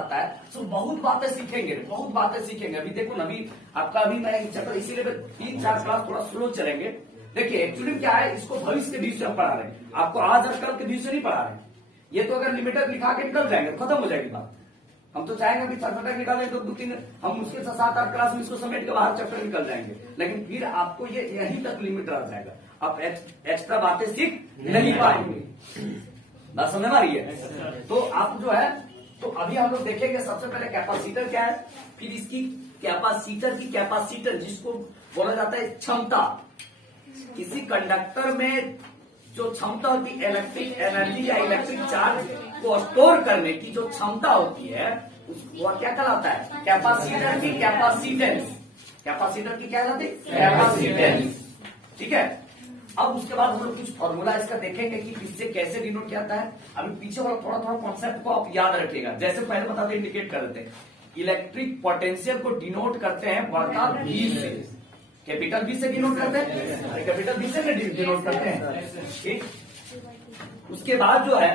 आता है तो बहुत बातें सीखेंगे, बहुत बातें सीखेंगे। अभी देखो ना, अभी आपका अभी मैं चैप्टर इसीलिए 3-4 क्लास थोड़ा स्लो चलेंगे। देखिए एक्चुअली क्या है, इसको भविष्य के व्यू से हम पढ़ा रहे हैं, आपको आज और कल के व्यू से नहीं पढ़ा रहे हैं। ये तो अगर लिमिटेड लिखा के निकल जाएंगे खत्म हो जाएगी बात। हम तो चाहेंगे कि फटाफट निकालें तो 2-3 हम मुश्किल से 7-8 क्लास में इसको समेट के बाहर चैप्टर निकल जाएंगे, लेकिन फिर आपको ये यहीं तक लिमिट रह जाएगा, आप एक्स्ट्रा बातें सीख नहीं पाएंगे। बात समझ में आ रही है? तो आप जो है, तो अभी हम लोग देखेंगे सबसे पहले कैपेसिटर क्या है, फिर इसकी कैपेसिटर की कैपेसिटर जिसको बोला जाता है क्षमता। किसी कंडक्टर में जो क्षमता होती है इलेक्ट्रिक एनर्जी या इलेक्ट्रिक चार्ज को स्टोर करने की जो क्षमता होती है वह क्या कहलाता है, कैपेसिटर की कैपेसिटेंस। कैपेसिटर की क्या कहलाती है, कैपेसिटेंस। ठीक है, अब उसके बाद हम लोग कुछ फॉर्मूला इसका देखेंगे कि इससे कैसे डिनोट किया जाता है। अभी पीछे वाला थोड़ा थोड़ा कॉन्सेप्ट को आप याद रखिएगा, जैसे पहले बताते इंडिकेट कर देते हैं। इलेक्ट्रिक पोटेंशियल को डिनोट करते हैं बड़का V से, कैपिटल V से डिनोट करते हैं, कैपिटल V से डिनोट करते हैं। ठीक, उसके बाद जो है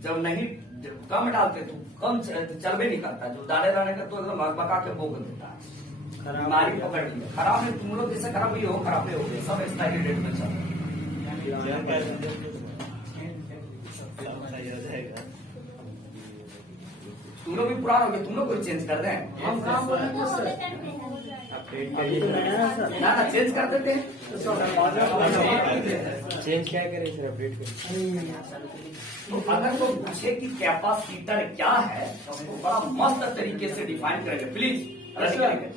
जब नहीं कम डालते तो कम चलबे नहीं करता, जो दाने दाने का तो एकदम बका के बोक देता है, बीमारी पकड़ लिया। खराब नहीं, तुम लोग जैसे खराब हुई हो, खराब नहीं हो गए, सब एक्सपायरी डेट में चल तुम लोग भी पुराना हो गए, तुम लोग कोई चेंज कर रहे हैं। हम काम बोल रहे हैं ना, चेंज कर देते हैं। चेंज क्या करें सर, अपडेट करें। तो अगर वो पूछे कि कैपेसिटर क्या है तो उसको बड़ा मस्त तरीके से डिफाइन करेंगे। प्लीज करेंगे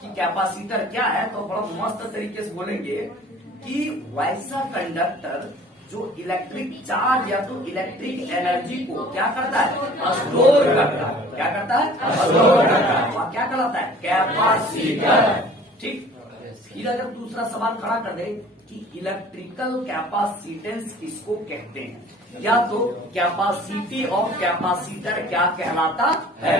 कि कैपेसिटर क्या है तो बड़ा मस्त तरीके से बोलेंगे कि वैसा कंडक्टर जो इलेक्ट्रिक चार्ज या तो इलेक्ट्रिक एनर्जी को क्या करता है, स्टोर करता है। क्या करता है, स्टोर करता है। वह क्या कहलाता है, कैपेसिटर। ठीक, फिर अगर दूसरा सवाल खड़ा कर दे कि इलेक्ट्रिकल कैपेसिटेंस किसको कहते हैं, या तो कैपेसिटी ऑफ कैपेसिटर क्या कहलाता है,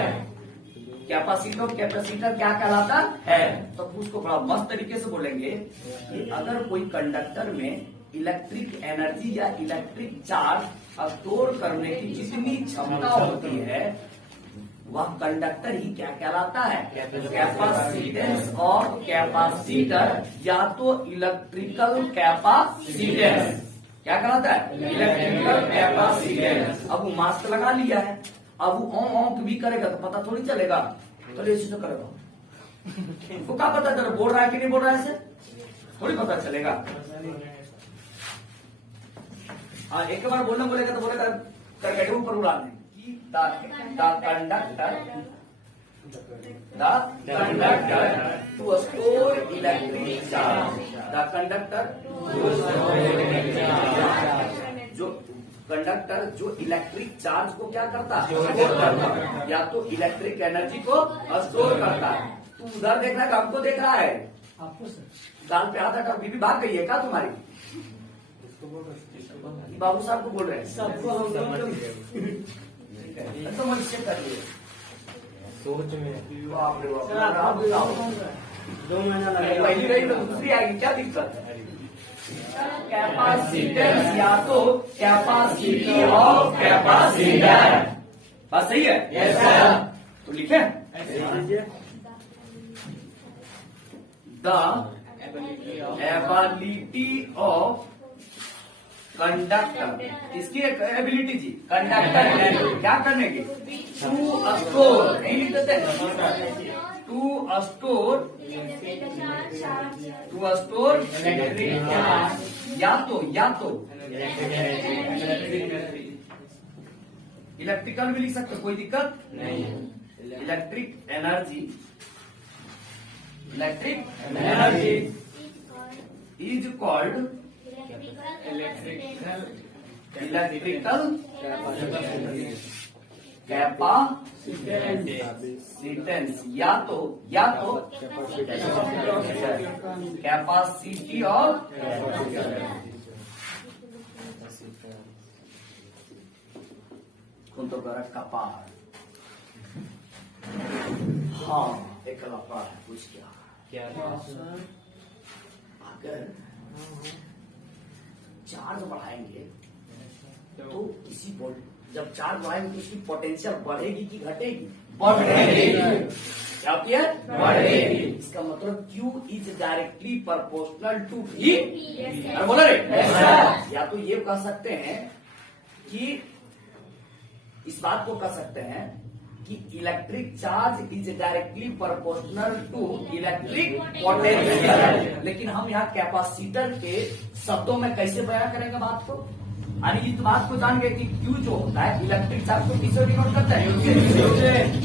कैपेसिटी ऑफ कैपेसिटर क्या कहलाता है, तो उसको बड़ा मस्त तरीके से बोलेंगे कि अगर कोई कंडक्टर में इलेक्ट्रिक एनर्जी या इलेक्ट्रिक चार्ज स्टोर करने की जितनी क्षमता होती है वह कंडक्टर ही क्या कहलाता है, कैपेसिटेंस ऑफ कैपेसिटर, या तो इलेक्ट्रिकल कैपेसिटेंस। क्या कहलाता है, इलेक्ट्रिकल कैपेसिटेंस। अब वो मास्क लगा लिया है, अब वो ऑन भी करेगा तो पता थोड़ी चलेगा, तो ऐसे तो करेगा, उसको क्या पता चले बोल रहा है कि नहीं बोल रहा है, ऐसे थोड़ी पता चलेगा। हाँ, एक बार बोलना बोलेगा तो बोलेगा करके ऊपर उड़ा दें कि the conductor to store electric charge, the conductor जो कंडक्टर जो इलेक्ट्रिक चार्ज को क्या करता है, स्टोर करता है, या तो इलेक्ट्रिक एनर्जी को स्टोर करता है। तू उधर देख रहा है, हमको देख रहा है, आपको सर गाल पे आधा का बीबी भाग गई है क्या तुम्हारी, बाबू साहब को बोल रहे हैं, सबको हम तो मनुष्य कर लिए सोच में। दो महीना लगेगा, पहली रही तो दूसरी आएगी, क्या दिक्कत है। कैपेसिटेंस या तो कैपेसिटी ऑफ कैपेसिटर, बात सही है। यस सर, तो लिखे द एबिलिटी ऑफ कंडक्टर, इसकी एबिलिटी जी, कंडक्टर क्या करने की, टू स्टोर, नहीं लिख देते, टू स्टोर इलेक्ट्रिक चार्ज, या तो इलेक्ट्रिकल भी लिख सकते, कोई दिक्कत नहीं। Electric energy is called electrical capacitance, या तो कैपेसिटी ऑफ कौन तो कपार, हाँ एक कपार है, कुछ क्या अगर चार्ज बढ़ाएंगे तो किसी जब चार्ज बढ़ाएंगे तो उसकी पोटेंशियल बढ़ेगी कि घटेगी? बढ़ेगी। क्या होती है? बढ़ेगी। इसका मतलब Q is directly proportional to V। अरे बोला रे, या तो ये कह सकते हैं कि इस बात को कह सकते हैं कि electric charge is directly proportional to electric potential. लेकिन हम यहाँ कैपेसिटर के शब्दों में कैसे बयान करेंगे बात को? यानी इस बात को जान गए कि Q जो होता है इलेक्ट्रिक चार्ज को किससे डिनोट करता है?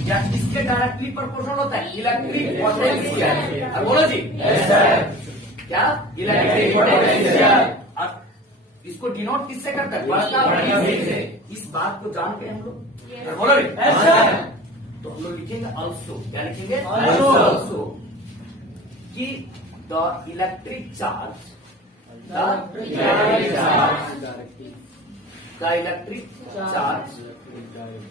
या किसके डायरेक्टली प्रोपोर्शनल होता है? Electric potential. बोलो जी, क्या? Electric potential. इसको डिनोट किससे करता है? बढ़ता से। इस बात को जान के हम लोग बोलो तो हम लोग लिखेंगे ऑल्सो। क्या लिखेंगे? ऑल्सो कि the electric charge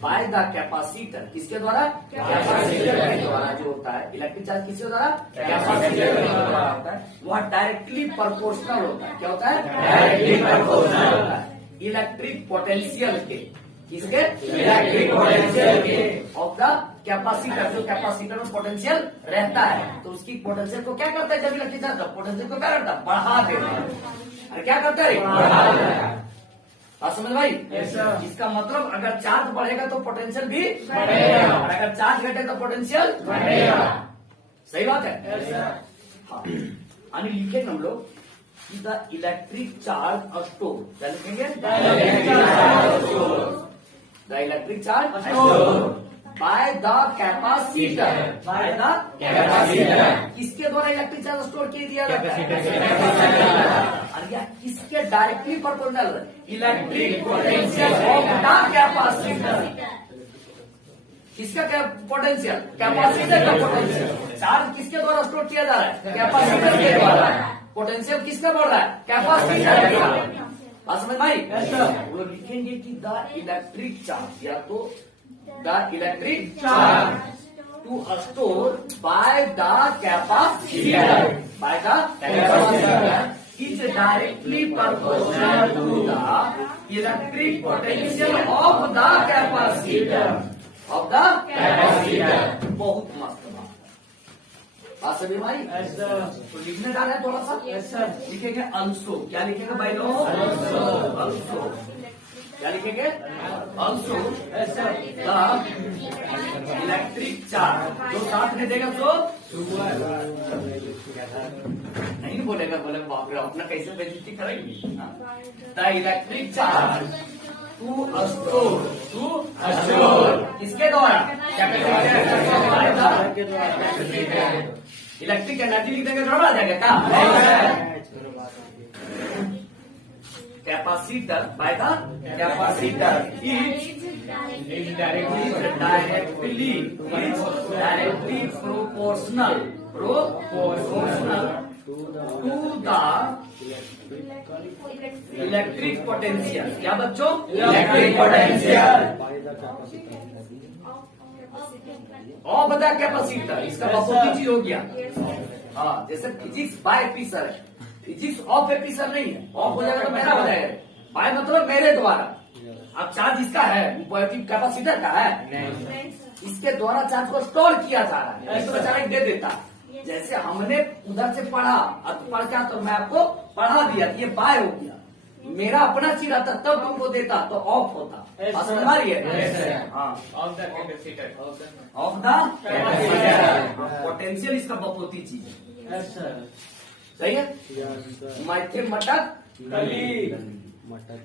by the capacitor. किसके द्वारा? कैपेसिटर के द्वारा जो होता है इलेक्ट्रिक चार्ज किसके द्वारा? कैपेसिटर के द्वारा होता है। वह डायरेक्टली प्रोपोर्शनल होता है। क्या होता है? डायरेक्टली प्रोपोर्शनल होता है इलेक्ट्रिक पोटेंशियल के। किसके? इलेक्ट्रिक पोटेंशियल के ऑफ द कैपेसिटर। जो कैपेसिटर में पोटेंशियल रहता है तो उसकी पोटेंशियल को क्या करता है? जब इलेक्ट्रिक चार्ज पोटेंशियल को क्या करता है? बढ़ा देता है। अरे क्या करता है? बढ़ा देता है। बात समझ भाई? इसका मतलब अगर चार्ज बढ़ेगा तो पोटेंशियल भी बढ़ेगा, और अगर चार्ज घटेगा तो पोटेंशियल बढ़ेगा। सही बात है। हाँ, यानी लिखेंगे हम लोग कि द इलेक्ट्रिक चार्ज स्टोर। क्या लिखेंगे? The electric charge store by the capacitor. By the capacitor. किसके द्वारा इलेक्ट्रिक चार्ज स्टोर किया दिया जाता है? और यह किसके directly proportional? Electric potential of the capacitor. किसका क्या पोटेंशियल? कैपेसिटर का पोटेंशियल। चार्ज किसके द्वारा स्टोर किया जा रहा है? कैपेसिटर के द्वारा। पोटेंशियल किसका बढ़ रहा है? कैपेसिटर के द्वारा। बात समझ भाई? वो लिखेंगे कि द इलेक्ट्रिक चार्ज, या तो the electric charge to store by the capacitor. By the capacitor is directly proportional to the electric potential of the capacitor. Of the capacitor. बहुत मस्त बात सभी भाई। तो लिखने जा रहे हैं थोड़ा सा। लिखेंगे अल्सो। क्या लिखेंगे भाई लोग? अल्सो। क्या लिखेंगे? Also the electric charge. जो साथ में देगा तो नहीं बोलेगा, बोलेगा बाप रे अपना कैसे बेइज्जती करेंगी। The electric charge to store किसके द्वारा? इलेक्ट्रिक एनर्जी लिख देंगे तो आ जाएगा क्या? Capacitor by the capacitor is directly proportional to the electric potential. क्या बच्चों? Electric potential of the capacitor. इसका बहुत चीज हो गया। हाँ, जैसे फिजिक्स बाय एपिसर है, फिजिक्स ऑफ एपिसर नहीं है। ऑफ हो जाएगा तो मेरा हो जाएगा। बाय मतलब मेरे द्वारा। अब चार्ज इसका है, कैपेसिटर का है, इसके द्वारा चार्ज को स्टोर किया जा रहा है। इसको बेचारा दे देता है। जैसे हमने उधर से पढ़ा, अब पढ़ क्या तो मैं आपको पढ़ा दिया, ये बाय हो गया। मेरा अपना चीज आता तब तुमको देता तो ऑफ होता। समझ आ रही है? Of the capacitor. Of the capacitor. Potential इसका बपोती चीज है। सही है? मैथे मटक कली। मटर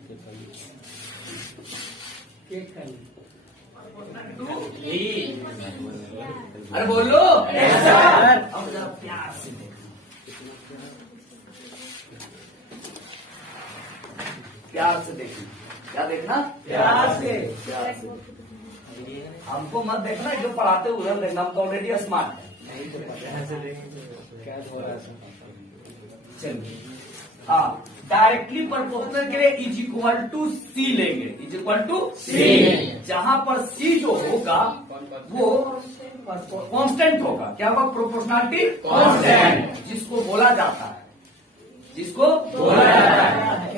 के कली। अरे बोलो। अब जरा प्यार से प्यार से देखना। क्या देखना? प्यार से। प्यार से हमको मत देखना जो पढ़ाते उधर देखना। हम तो ऑलरेडी स्मार्ट है। क्या हो रहा है? चलिए, हाँ, डायरेक्टली प्रोपोर्शनल के लिए इज इक्वल टू सी लेंगे। इज इक्वल टू सी, जहां पर सी जो होगा वो कांस्टेंट होगा। क्या होगा? प्रोपोर्शनलिटी कांस्टेंट, जिसको बोला जाता है जिसको बोला जाता है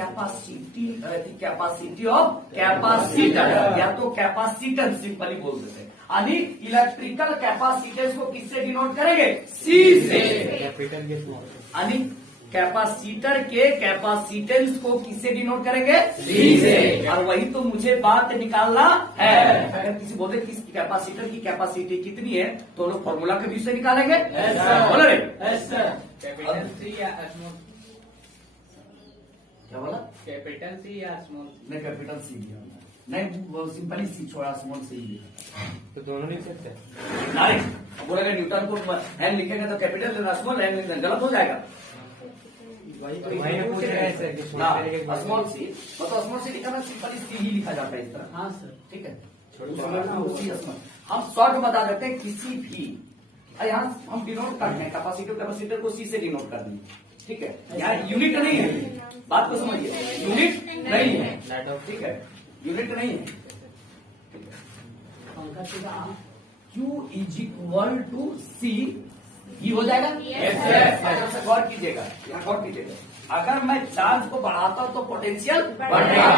कैपेसिटी ऑफ कैपेसिटर या तो कैपेसिटेंस सिंपली बोल देते हैं। यानी इलेक्ट्रिकल कैपेसिटेंस को किससे डिनोट करेंगे? सी से। कैपिटल के स्मॉल। यानी कैपेसिटर के कैपेसिटेंस को किससे डिनोट करेंगे? सी से। और वही तो मुझे बात निकालना है। अगर किसी बोलते किस कैपेसिटर की कैपेसिटी कितनी है तो लोग फॉर्मूला के बीच से निकालेंगे। बोला रे? कैपिटल सी या स्मॉल? क्या बोला? कैपिटल सी या स्मॉल? नहीं कैपिटल सी लिया नहीं, वो सिंपली सी छोड़ा स्मॉल सी लिया तो दोनों लिख सकते हैं। नहीं बोलेगा न्यूटन को एन लिखेगा तो कैपिटल लेना स्मॉल एन लिखना गलत हो जाएगा। वही पूछ रहे हैं कि स्मॉल सी मतलब स्मॉल सी लिखा ना सिंपली सी ही लिखा जाता है इस तरह। हाँ सर ठीक है। हम शॉर्ट में बता देते हैं किसी भी यहाँ हम डिनोट करते हैं कैपेसिटर को सी से डिनोट कर देंगे। ठीक है यहाँ यूनिट नहीं है, बात को समझिए, यूनिट नहीं है। ठीक है यूनिट नहीं है। Q इज इक्वल टू सी ही हो जाएगा। यस गौर कीजिएगा, गौर कीजिएगा। अगर मैं चार्ज को बढ़ाता हूं तो पोटेंशियल बढ़ेगा,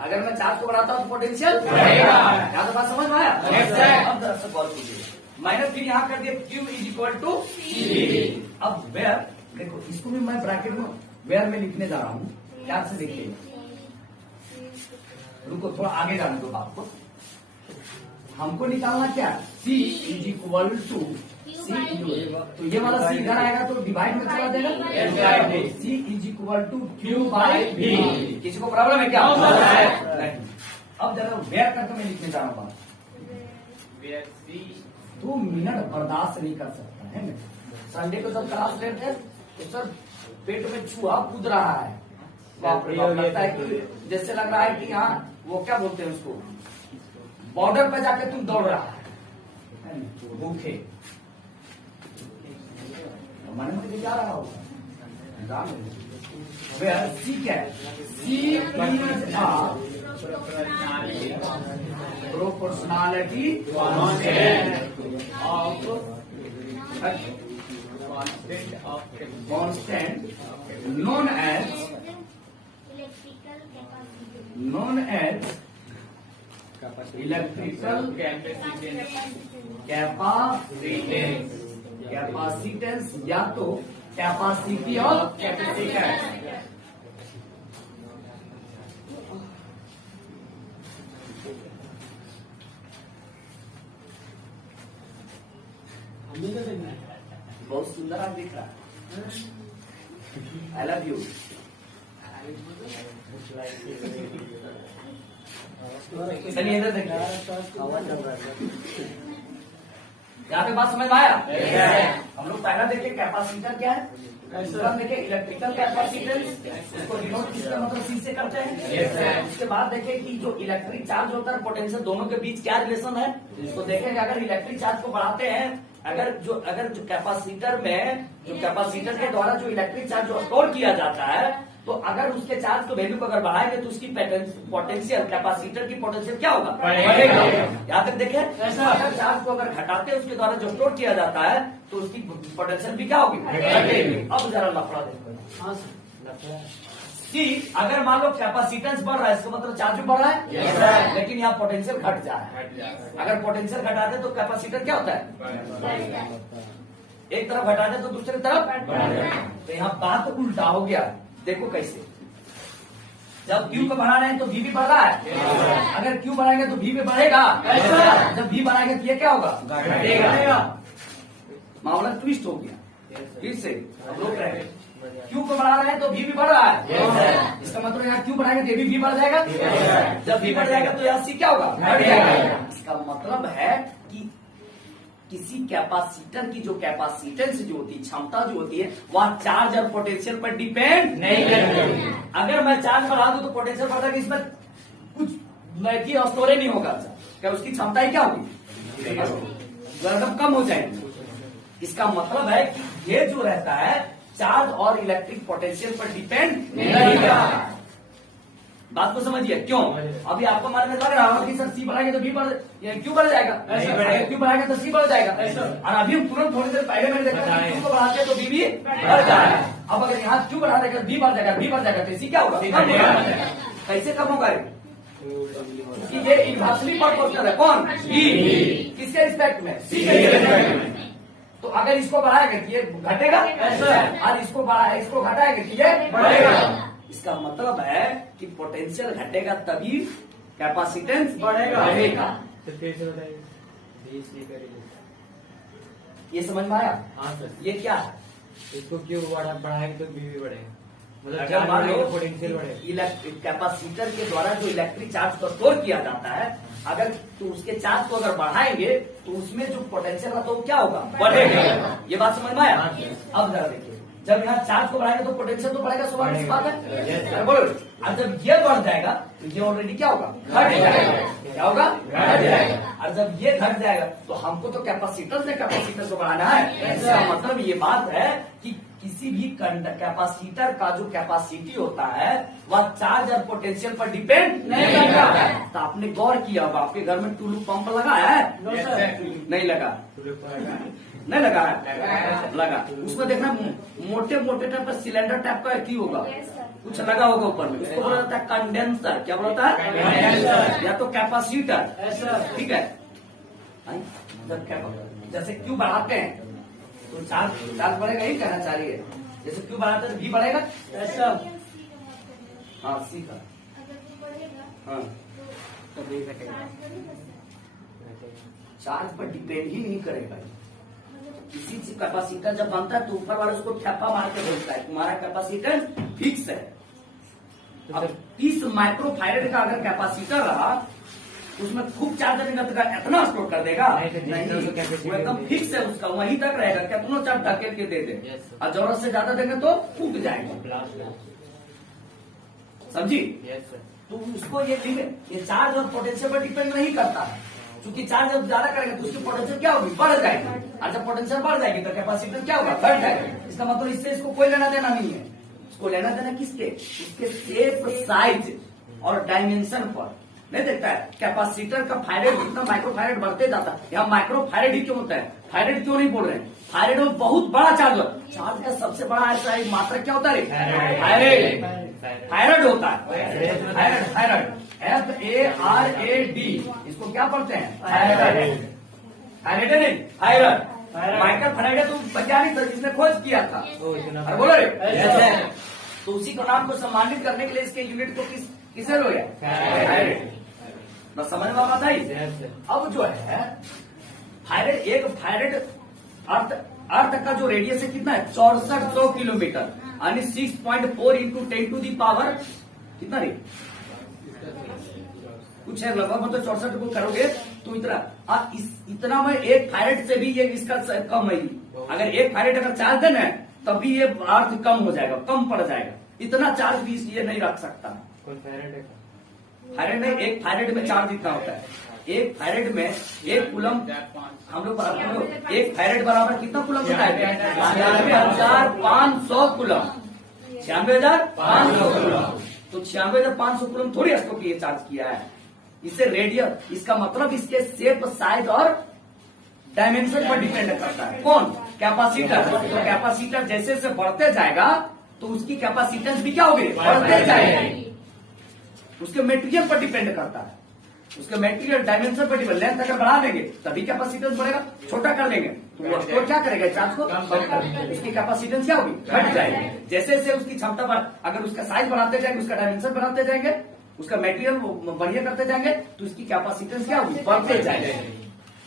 अगर मैं चार्ज को बढ़ाता हूं तो पोटेंशियल बढ़ेगा। यहाँ तो बात समझ में आया? अब जरा से गौर कीजिएगा। मैंने फिर यहाँ कर दिया Q इज इक्वल टू सी। अब वेयर देखो इसको भी मैं ब्रैकेट में वेयर में लिखने जा रहा हूँ। क्या से देखिए, रुको थोड़ा आगे जाने दो बात को। हमको निकालना क्या? C इज इक्वल टू सी। तो ये वाला सी इधर आएगा तो डिवाइड में चला देगा। C is equal to Q by V. किसी को प्रॉब्लम है क्या? नहीं। अब जरा वेयर करके मैं लिखने जा रहा हूँ। 2 मिनट बर्दाश्त नहीं कर सकता है मैं। संडे को जब क्लास लेते हैं तो सर पेट में छुआ कूद रहा है, बाप रे बाप, लगता है कि जैसे लग रहा है कि यहाँ वो क्या बोलते हैं उसको, बॉर्डर पे जाके तुम दौड़ रहा है भूखे। मन में जा रहा होगा। सी क्या है? C is proportionality constant known as electrical capacitance या तो कैपेसिटी ऑफ कैपेसिटेंस। बहुत सुंदर आप दिख रहा है। I love you. चलिए इधर देखिए, यहाँ पे बात समझ में आया? हम लोग पहला देखिए कैपेसिटर क्या है, दूसरा देखिए इलेक्ट्रिकल कैपेसिटेंस, उसको डिनोट किसका मतलब सी से करते हैं। उसके बाद देखिए कि जो इलेक्ट्रिक चार्ज होता है पोटेंशियल दोनों के बीच क्या रिलेशन है, तो देखेंगे अगर इलेक्ट्रिक चार्ज को बढ़ाते हैं, अगर जो कैपेसिटर में जो कैपेसिटर के द्वारा जो इलेक्ट्रिक चार्ज जो स्टोर किया जाता है, तो अगर उसके चार्ज को वैल्यू को अगर बढ़ाएंगे तो उसकी पोटेंशियल कैपेसिटर की पोटेंशियल क्या होगा? बढ़ेगा। यहाँ तक देखें अगर चार्ज को अगर घटाते हैं उसके द्वारा जो स्टोर किया जाता है तो उसकी पोटेंशियल भी क्या होगी? बढ़ेगी। अब जरा लफड़ा देखो। सी अगर मान लो कैपेसिटेंस बढ़ रहा है इसका मतलब चार्ज भी बढ़ रहा है, लेकिन यहाँ पोटेंशियल घट जा रहा है। अगर पोटेंशियल घटाते तो कैपेसिटर क्या होता है? एक तरफ घटाते तो दूसरी तरफ। तो यहाँ बात उल्टा हो गया। देखो कैसे, जब Q को बढ़ा रहे हैं तो V भी बढ़ रहा है, अगर Q बढ़ाएंगे तो V भी बढ़ेगा, जब V बढ़ाएंगे तो ये क्या होगा? घटेगा। मामला ट्विस्ट हो गया। फिर से लोग रहे Q को बढ़ा रहे हैं तो V भी बढ़ रहा है, इसका मतलब यहाँ Q बढ़ाएंगे तो ये भी V बढ़ जाएगा, जब V बढ़ जाएगा तो यहाँ C क्या होगा? बढ़ जाएगा। इसका मतलब है कि किसी कैपेसिटर की जो कैपेसिटेंस जो होती है, क्षमता जो होती है, वह चार्ज और पोटेंशियल पर डिपेंड नहीं करती। अगर मैं चार्ज बढ़ा दूं तो पोटेंशियल बढ़ा कि इसमें कुछ एनर्जी और स्टोरेज नहीं होगा, क्या उसकी क्षमता ही क्या होगी? एकदम कम हो जाएगी। इसका मतलब है कि ये जो रहता है चार्ज और इलेक्ट्रिक पोटेंशियल पर डिपेंड नहीं करता। बात को समझिए क्यों। अभी आपको मन में लग रहा होगा कि सर सी बढ़ाएंगे तो बी बढ़, क्यों बढ़ जाएगा, क्यों बढ़ाएगा तो सी बढ़ जाएगा। और अभी हम तुरंत थोड़ी देर पहले मैंने देखा कि क्यू को बढ़ाते हैं तो बी भी बढ़ जाएगा। अब अगर यहाँ क्यू बढ़ा देगा बी बढ़ जाएगा, बी बढ़ जाएगा तो सी क्या होगा, कैसे कम होगा, क्योंकि ये इन्वर्सली प्रोपोर्शनल है। कौन, बी, किसके रिस्पेक्ट में, सी के रिस्पेक्ट में। तो अगर इसको बढ़ाएगा तो ये घटेगा, और इसको घटाएगा तो ये बढ़ेगा। इसका मतलब है कि पोटेंशियल घटेगा तभी कैपेसिटेंस बढ़ेगा। तो फिर से बताइए। ये समझ में आया। हाँ सर, ये क्या है, इसको क्यों बढ़ाएंगे तो बी भी बढ़ेगा, मतलब अगर मान लो पोटेंशियल बढ़ेगा। कैपेसिटर के द्वारा जो इलेक्ट्रिक चार्ज को स्टोर किया जाता है, अगर तो उसके चार्ज को अगर बढ़ाएंगे तो उसमें जो पोटेंशियल है तो वो क्या होगा, बढ़ेगा। ये बात समझ में आया। अब जरा देखिए, जब यहाँ चार्ज को बढ़ाएंगे तो पोटेंशियल तो बढ़ेगा, स्वाभाविक बात है, बोलो। और जब ये बढ़ जाएगा तो ये ऑलरेडी क्या होगा, घट जाएगा। क्या होगा, घट जाएगा। और जब ये घट जाएगा तो हमको तो कैपेसिटर से कैपेसिटर को बढ़ाना है। इसका मतलब ये बात है कि किसी भी कैपेसिटर का जो कैपेसिटी होता है वह चार्ज और पोटेंशियल पर डिपेंड नहीं करता है। तो आपने गौर किया होगा, आपके घर में टुल्लू पंप लगा है, नहीं लगा, नहीं लगा है, लगा। उसमें देखना मोटे मोटे टाइप का सिलेंडर टाइप का की होगा, कुछ लगा होगा ऊपर में, उसको बोला जाता है कंडेंसर। क्या बोलता है, या तो कैपेसिटर, ठीक है। जैसे क्यों बढ़ाते हैं तो चार्ज बढ़ेगा, ही कहना चाह रही है। जैसे क्यों बढ़ाते हैं तो भी बढ़ेगा, ऐसा। हाँ, सी का, हाँ, चार्ज पर डिपेंड ही नहीं करेगा। किसी चीज कैपेसिटर जब बनता है तो ऊपर वाले उसको ठप्पा मार के बोलता है तुम्हारा कैपेसिटर फिक्स है। अब 30 माइक्रोफैरेड का अगर कैपेसिटर रहा तो उसमें खूब चार्ज देगा तो इतना स्टोर कर देगा, नहीं, वो एकदम फिक्स है, उसका वहीं तक रहेगा। कितना चार्ज ढकेल के दे दे, और जरूरत से ज्यादा देंगे तो फूट जाएगा, समझी। तो उसको ये चार्ज और पोटेंशियल पर डिपेंड नहीं करता है, क्योंकि चार्ज जब ज्यादा करेंगे तो उसकी पोटेंशियल क्या होगी, बढ़ जाएगी। और जब पोटेंशियल बढ़ जाएगी तो कैपेसिटर क्या होगा, घट जाएगा। इसका मतलब इससे इसको कोई लेना देना नहीं है। इसको लेना देना किसके, उसके शेप, साइज और डायमेंशन पर नहीं देखता है। कैपेसिटर का फायरेड जितना माइक्रोफैरेड बढ़ते जाता है, यहाँ माइक्रोफैरेड ही क्यों होता है, फायरेड क्यों नहीं बोल रहे हैं। फायरेड में बहुत बड़ा चार्ज होता है, चार्ज का सबसे बड़ा ऐसा एक मात्रा क्या होता है, फायरेड, फायरेड होता है, फायरेड, FARAD, इसको क्या पढ़ते हैं, फायरेड, फायरेड नहीं, फायरेड। माइकल फैराडे तो वैज्ञानिक था जिसने खोज किया था, बोलो रे। तो उसी को नाम को सम्मानित करने के लिए इसके यूनिट को किसे लो गया, फायरेड। बस समझ में बात आई। अब जो है फायरेड, एक फायरेड अर्थ का जो रेडियस है कितना है, 6400 किलोमीटर, यानी 6.4 इंटू 10 टू दी पावर कितना रे, कुछ है लगभग, मतलब 64 को करोगे तो इतना। इतना में एक फायरेड से भी ये इसका कम है। अगर एक फायरेड अगर चार्ज देना है तभी ये अर्थ कम हो जाएगा, कम पड़ जाएगा। इतना चार्ज भी ये नहीं रख सकता। फायरेड में, एक फायरेड में चार्ज इतना होता है। एक फायरेड में एक कूलम, हम लोग एक फायरेड बराबर कितना कूलम होता है, 96,500 कूलम, 96,500 कूलम। तो 96,500 कूलम थोड़ी इसको ये चार्ज किया है। इससे रेडियस, इसका मतलब इसके शेप, साइज और डायमेंशन पर डिपेंड करता है। कौन, कैपेसिटर। तो कैपेसिटर जैसे जैसे बढ़ते जाएगा तो उसकी कैपेसिटेंस भी क्या होगी, बढ़ते जाएगी। उसके मेटेरियल पर डिपेंड करता है, उसके मेटेरियल डायमेंशन पर डिपेंड। लेंथ अगर बढ़ा देंगे तभी कैपेसिटेंस बढ़ेगा, छोटा कर लेंगे तो वो स्टोर क्या करेगा, चार्ज को कम कर, उसकी कैपेसिटेंस क्या होगी, घट जाएगी। जैसे जैसे उसकी क्षमता बढ़, अगर उसका साइज बढ़ाते जाएंगे, उसका डायमेंशन बढ़ाते जाएंगे, उसका मेटेरियल बढ़िया करते जाएंगे तो उसकी कैपेसिटेंस क्या होगी, बढ़ते जाएगी।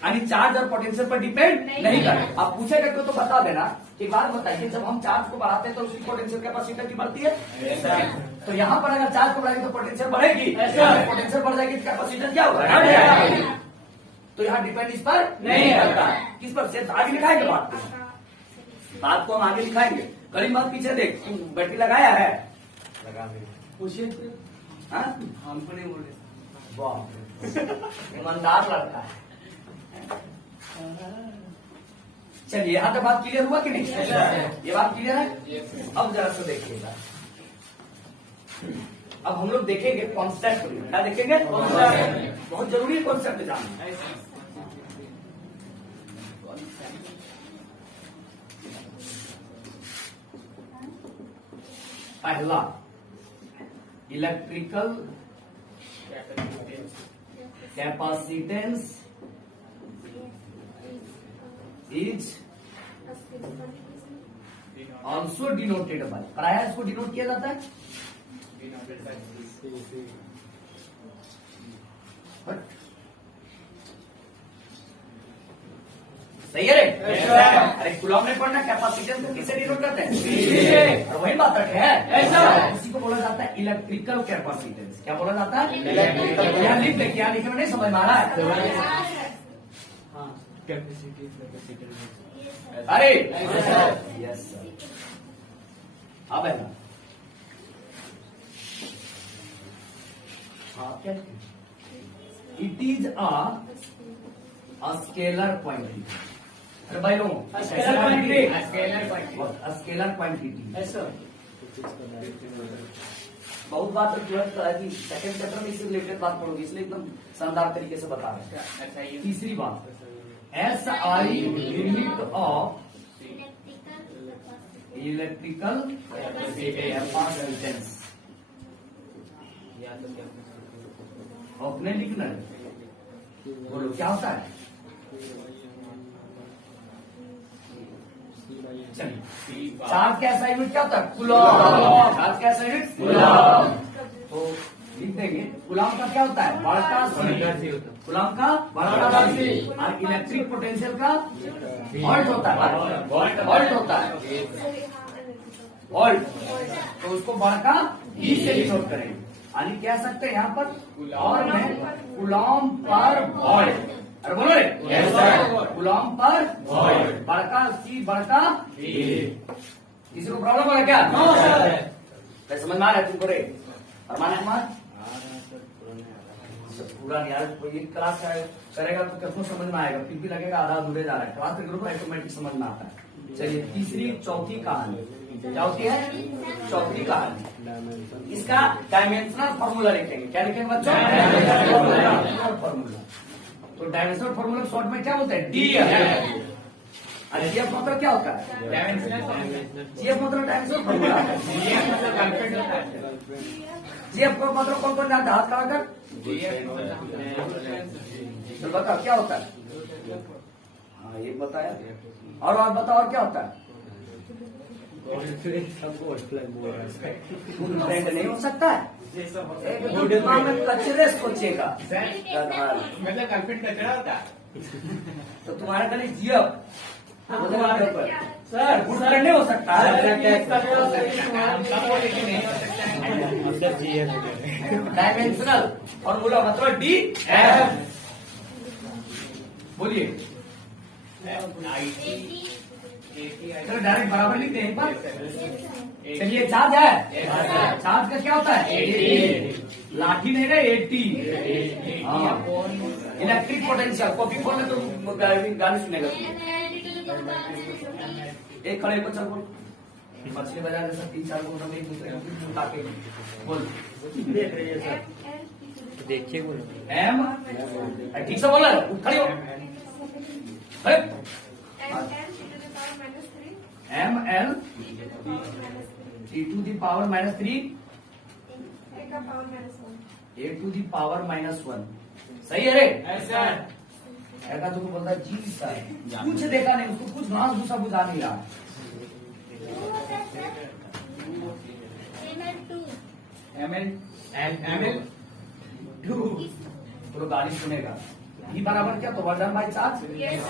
यानी चार्ज और पोटेंशियल पर डिपेंड नहीं कर। आप पूछेगा क्यों तो बता देना। एक बात बताइए, जब हम चार्ज को बढ़ाते हैं तो उसकी पोटेंशियल कैपेसिटी की बढ़ती है, तो यहाँ पर अगर चार्ज को बढ़ाएंगे तो पोटेंशियल बढ़ेगी, पोटेंशियल बढ़ जाएगी तो कैपेसिटी क्या होगा, तो यहाँ डिपेंड इस पर नहीं करता। किस पर, सिर्फ आगे लिखाएंगे बात को हम आगे लिखाएंगे। करीब बात पीछे देख, तुम बैटरी लगाया है, पूछिए। हमको नहीं बोले, वाह ईमानदार लड़का है। चलिए यहाँ तक बात क्लियर हुआ कि नहीं, ये बात क्लियर है। अब जरा से देखिएगा, अब हम लोग देखेंगे कॉन्सेप्ट में, क्या देखेंगे? कॉन्सेप्ट बहुत जरूरी है, कॉन्सेप्ट जानना। पहला electrical capacitance is also denoted by, प्राय इसको डिनोट किया जाता है सही है रे? अरे कूलॉम में पढ़ना, कैपेसिटेंस को किसे डिनोट करते हैं? और वही बात रखे है ऐसा, इसी को बोला जाता है इलेक्ट्रिकल कैपेसिटेंस। क्या बोला जाता है? इलेक्ट्रिकल। यहाँ लिख दे, क्या लिखे नहीं समझ में आ रहा है? कैपेसिटी। अरे यस सर। अब है ना, it is a scalar quantity. अरे भाई लोग, स्केलर क्वांटिटी बहुत बात जो है कि सेकंड चैप्टर में इससे रिलेटेड बात पढ़ोगे, इसलिए एकदम शानदार तरीके से बता रहे हैं। तीसरी बात, SI unit of electrical capacitance. आपने लिखना है, बोलो क्या होता है? चलिए, चार्ज का SI यूनिट क्या होता है? कूलॉम। चार्ज का SI यूनिट कूलॉम। तो लिख देंगे, कूलॉम का क्या होता है? बड़ा C। कूलॉम का बड़ा C। और इलेक्ट्रिक पोटेंशियल का वोल्ट होता है, वोल्ट होता है, वोल्ट। तो उसको बड़ा E से डिनोट करेंगे, यानी कह सकते हैं यहाँ पर और में कूलॉम पर वोल्ट। अरे बोलो रे, कूलॉम पर वोल्ट, बड़का C बड़का E। किसी को प्रॉब्लम हो क्या? समझ में आ रहा है तुमको रे? और माने कुमार पूरा यार, कोई एक क्लास करेगा तो कितना समझ में आएगा, फिर भी लगेगा आधा अधूरे जा रहा है। क्लास के ग्रुप ऑटोमेटिक समझ में आता है। चलिए, तीसरी चौथी कहानी क्या होती है? चौथी कहानी, इसका डायमेंशनल फॉर्मूला लिखेंगे। क्या लिखेंगे बच्चों? Dimensional formula. तो डायमेंशनल फॉर्मूला शॉर्ट में क्या होता है? डी है। जीएफ मतलब क्या होता है? जीएफ मतलब डायमेंशनल फॉर्मूला। जीएफ को मतलब कौन कौन जानता है? हाथ खड़ा कर। तो बताओ क्या होता है? हाँ ये बताया, और आप बताओ और क्या होता है? नहीं हो सकता है, दिमाग में कचरे सोचेगा, मतलब गर्लफ्रेंड कचरा होता। तो तुम्हारा खाली जीएफ सर गुड नहीं हो सकता है। डायमेंशनल फॉर्मूला मतलब डी एफ। बोलिए, चलो डायरेक्ट बराबर लिखते हैं पर। चलिए, चार्ज है, चार्ज का क्या होता है? 80। लाठी नहीं रहे 80। इलेक्ट्रिक पोटेंशियल, कॉपी खोलने तो गाली सुनेगा। एक खड़े को चल बोल, मछली बाजार जैसा 3-4 को एक दूसरे के बोल। देखिए बोलो, एम ठीक से बोला, खड़े हो। M L T to the power -3 A to the power -1। सही है रे? ऐसा तुमको बोलता है जी सर, कुछ देखा नहीं, उसको कुछ घास भूसा बुझा नहीं रहा। ML2 तो गाली सुनेगा। ई बराबर क्या? तो 1/चार्ज, 1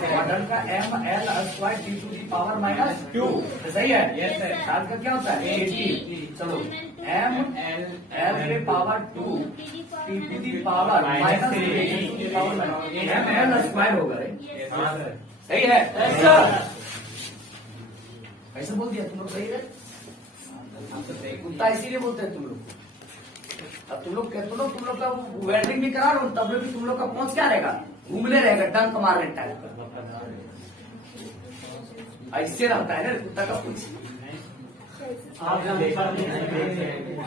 का ML² T to the power -2। सही है? चार्ज का क्या होता है? 80। चलो, ML के power 2 T to the power -3 ML² होगा रे। सही है? कैसे बोल दिया तुम लोग? सही है, कुत्ता इसीलिए बोलते हैं तुम लोग। अब तुम लोग का वेल्डिंग भी करा लो, तब भी तुम लोग का पहुंच क्या रहेगा? घूमने रहेगा, डंक मारने टाइप का। ऐसे रहता है ना कुत्ता का पूछ।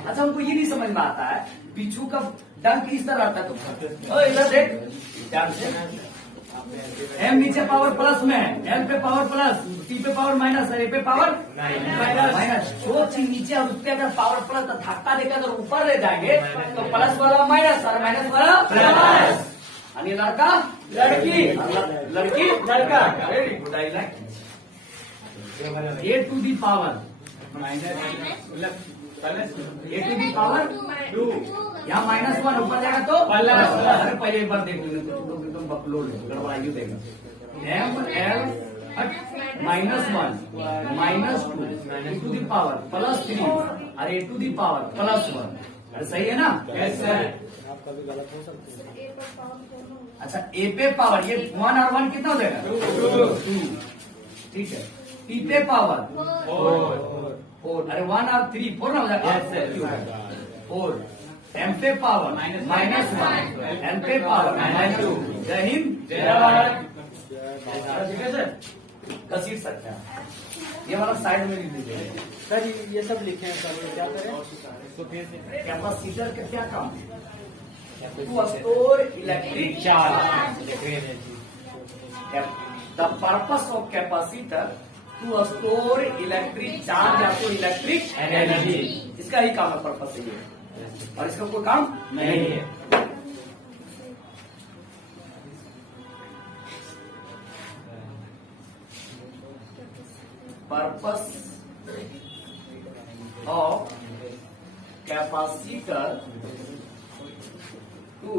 अच्छा, हमको ये नहीं समझ में आता है पीछू का डंक इस तरह आता है तो इधर देख ध्यान से, एम नीचे पावर प्लस में है, एल पे पावर प्लस, टी पे पावर माइनस है, ए पे पावर माइनस। जो चीज नीचे और उसके अगर पावर प्लस तो धक्का देकर अगर ऊपर ले जाएंगे तो प्लस वाला माइनस और माइनस वाला प्लस। और ये लड़का लड़की, लड़की लड़का। Very good, I like. A to the power A to the power 2, यहाँ -1 ऊपर जाएगा तो प्लस। अरे पहले एक बार देख लो, एकदम बकलोल गड़बड़ाइयो देगा। M L -1 -2 to the power +3 और ए टू दी पावर +1। अरे सही है ना? Yes sir. अच्छा, ए पे पावर ये 1 और 1 कितना हो जाएगा? 2। ठीक है। टी पे पावर 4। अरे 1 और 3 4 ना हो जाएगा? 4। एम पे पावर -1, एन पे पावर -2। जय हिंद, जय भारत। ठीक है सर, घसीट सकते हैं। ये वाला साइड में लिख दीजिए सर। ये सब लिखे हैं सर, क्या करें इसको फिर से? कैपेसिटर का क्या काम है? To store electric charge. The purpose of capacitor to store electric charge या तो इलेक्ट्रिक एनर्जी। इसका ही काम है, पर्पस है ये, और इसका कोई काम नहीं है। Purpose of capacitor to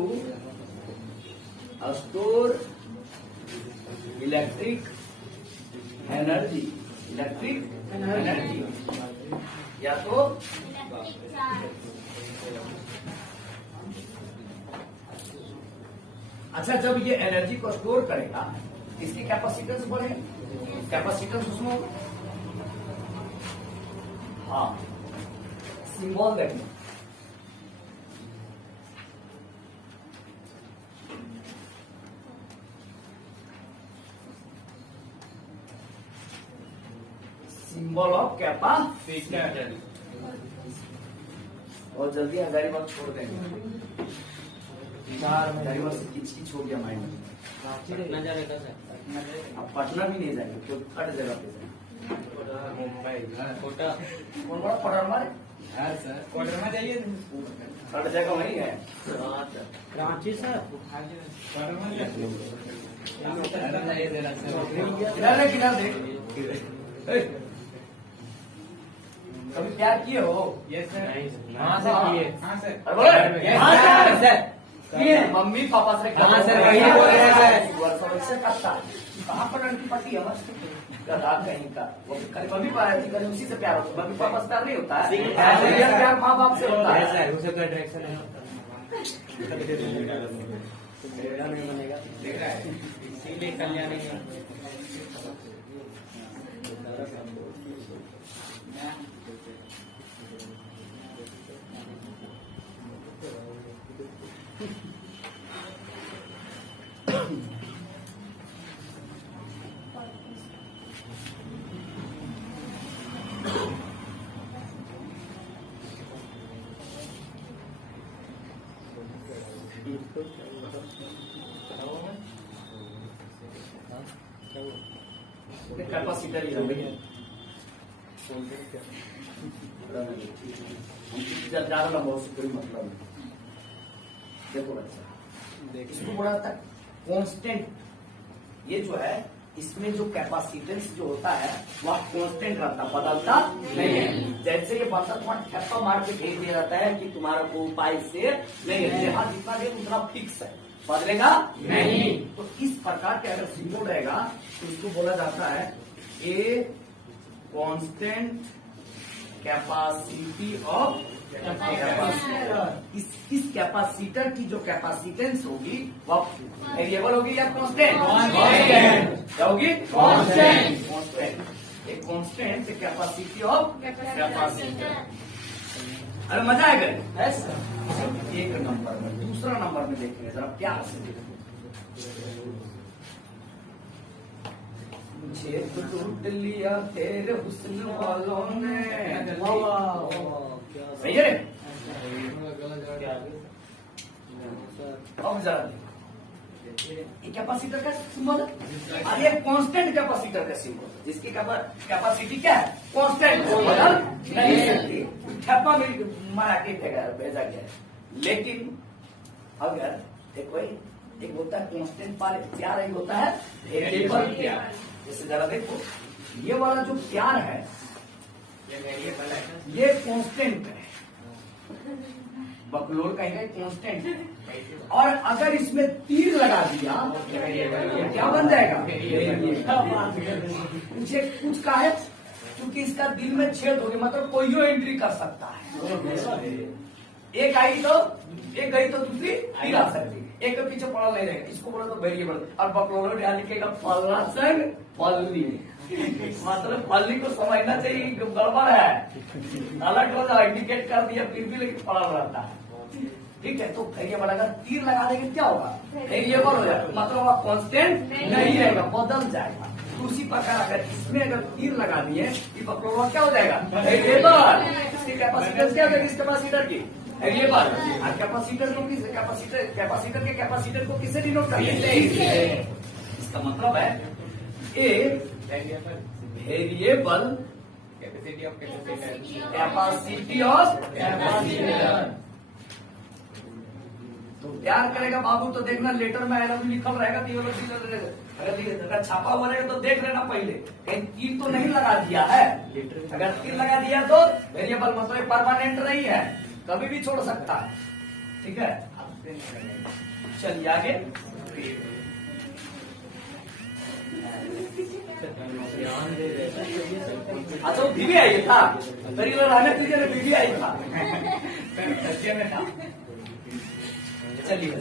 store electric energy, electric energy या तो अच्छा, जब ये एनर्जी को स्टोर करेगा इसकी कैपेसिटेंस बढ़े, कैपेसिटेंस उसमें होगा। हाँ, सिंबल देखना, सिंबल ऑफ कैपेसिटर। और जल्दी हजारी बात छोड़ देंगे, 4 हजारी बात से किच हो गया माइंड। पटना जा रहा था अब पटना भी नहीं जाएंगे, तो हर जगह पे जाएंगे। मुंबई कोटा कौन बड़ा पड़ा हमारे सर, कोटा में जाइए, हर जगह वही है। कराची सर, किधर है, किधर देख, कभी प्यार किए हो? Yes sir. हाँ सर, किए। हाँ सर। अरे बोले, Yes, हाँ sir. सर, किए। मम्मी पापा से हाँ सर, वही बोल रहे हैं। वर्षों से करता कहाँ पर लड़की पटी है रात कहीं का, वो कभी मम्मी पापा थी, कभी उसी से प्यार होता, मम्मी पापा से प्यार नहीं होता है, प्यार माँ बाप से होता है। सर उसे कोई डायरेक्शन नहीं होता, नहीं बनेगा, देख रहा है, इसीलिए कल्याणी कैपेसिटर ही है ज्यादा लंबा उससे कोई मतलब नहीं। देखो बच्चा, इसको बोला जाता है कांस्टेंट। ये जो है इसमें जो कैपेसिटेंस जो होता है वह कांस्टेंट रहता, बदलता नहीं है। जैसे ये बनता तुम्हारा ठप्पा मार के भेज दिया जाता है कि तुम्हारा को उपाय से नहीं है, जहाँ जितना दे उतना फिक्स है, बदलेगा नहीं। तो इस प्रकार के अगर सिंबल रहेगा तो इसको बोला जाता है a constant capacity of capacitor. इस कैपेसिटर की जो कैपेसिटेंस होगी वह वेरिएबल होगी या कांस्टेंट? क्या होगी? कांस्टेंट। एक कांस्टेंट कैपेसिटी ऑफ कैपेसिटर। अरे मजा आएगा। एक नंबर में, दूसरा नंबर में देखेंगे, जरा प्यार से देखेंगे। मुझे तो लूट लिया तेरे हुस्न वालों ने, सही है रे? अब जरा देखो, ये कैपेसिटर का सिंबल है और ये कांस्टेंट कैपेसिटर का सिंबल है, जिसकी कैपेसिटी क्या है? कांस्टेंट, बदल नहीं सकती। ठप्पा मारा के भेजा गया है। लेकिन अगर देखो एक होता है कांस्टेंट प्यार, एक होता है वेरिएबल प्यार। जैसे जरा देखो, ये वाला जो प्यार है ये कांस्टेंट है, बकलोल कहेंगे कांस्टेंट है। और अगर इसमें तीर लगा दिया तो क्या बन जाएगा? कुछ का है, क्योंकि इसका दिल में छेद हो गया, मतलब कोई एंट्री कर सकता है। एक आई तो एक गई तो दूसरी फिर आ सकती है, एक के पीछे पड़ा नहीं रहेगा। इसको बोला तो वेरिएबल। और बकलोल ध्यान लिखेगा फलनासन फल्ली, मतलब फल्ली को समझना चाहिए गड़बड़ है, अलग हो जाए, इंडिकेट कर दिया फिर भी लेकिन पड़ा रहता है। ठीक है, तो वेरिएबल अगर तीर लगा देंगे क्या होगा? वेरिएबल हो जाएगा, मतलब आप कांस्टेंट नहीं रहेगा, बदल जाएगा। तो उसी प्रकार अगर इसमें अगर तीर लगा दिए कि बकलोल क्या हो जाएगा? वेरिएबल। इसकी कैपेसिटेंस क्या है? इस कैपेसिटर की वेरिएबल। और कैपेसिटर को किस कैपेसिटर के कैपेसिटर को किससे डिनोट करते हैं? इसका मतलब है a variable capacity of capacitor. तो प्यार करेगा बाबू तो देखना लेटर में आई लव यू लिखल रहेगा, तो अगर छापा हुआ रहेगा तो देख लेना पहले कहीं तीर तो नहीं लगा दिया है। अगर तीर लगा दिया तो वेरिएबल मतलब परमानेंट नहीं है, कभी भी छोड़ सकता है। ठीक है, चलिए आगे। अच्छा वो बीबी आई था, रहने दीजिए, बीबी आई था। चलिए